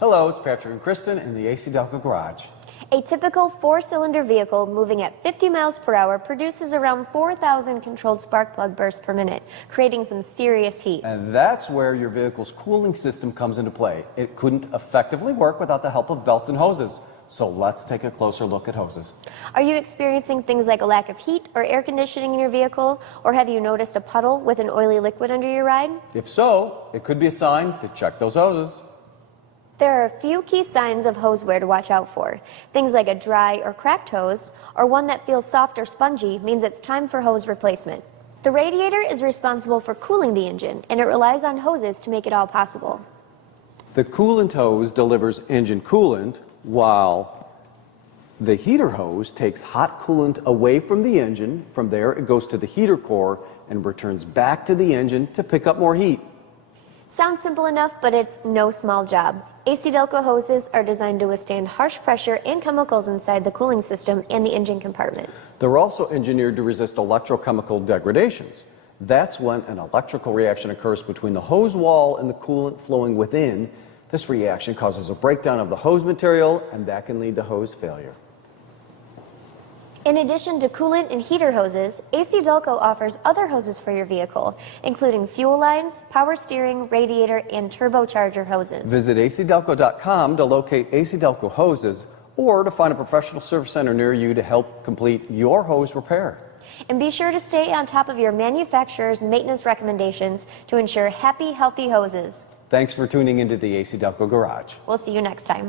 Hello, it's Patrick and Kristen in the ACDelco garage. A typical 4-cylinder vehicle moving at 50 miles per hour produces around 4,000 controlled spark plug bursts per minute, creating some serious heat. And that's where your vehicle's cooling system comes into play. It couldn't effectively work without the help of belts and hoses. So let's take a closer look at hoses. Are you experiencing things like a lack of heat or air conditioning in your vehicle? Or have you noticed a puddle with an oily liquid under your ride? If so, it could be a sign to check those hoses. There are a few key signs of hose wear to watch out for. Things like a dry or cracked hose, or one that feels soft or spongy, means it's time for hose replacement. The radiator is responsible for cooling the engine, and it relies on hoses to make it all possible. The coolant hose delivers engine coolant, while the heater hose takes hot coolant away from the engine. From there, it goes to the heater core and returns back to the engine to pick up more heat. Sounds simple enough, but it's no small job. ACDelco hoses are designed to withstand harsh pressure and chemicals inside the cooling system and the engine compartment. They're also engineered to resist electrochemical degradations. That's when an electrical reaction occurs between the hose wall and the coolant flowing within. This reaction causes a breakdown of the hose material, and that can lead to hose failure. In addition to coolant and heater hoses, ACDelco offers other hoses for your vehicle, including fuel lines, power steering, radiator, and turbocharger hoses. Visit ACDelco.com to locate ACDelco hoses or to find a professional service center near you to help complete your hose repair. And be sure to stay on top of your manufacturer's maintenance recommendations to ensure happy, healthy hoses. Thanks for tuning into the ACDelco garage. We'll see you next time.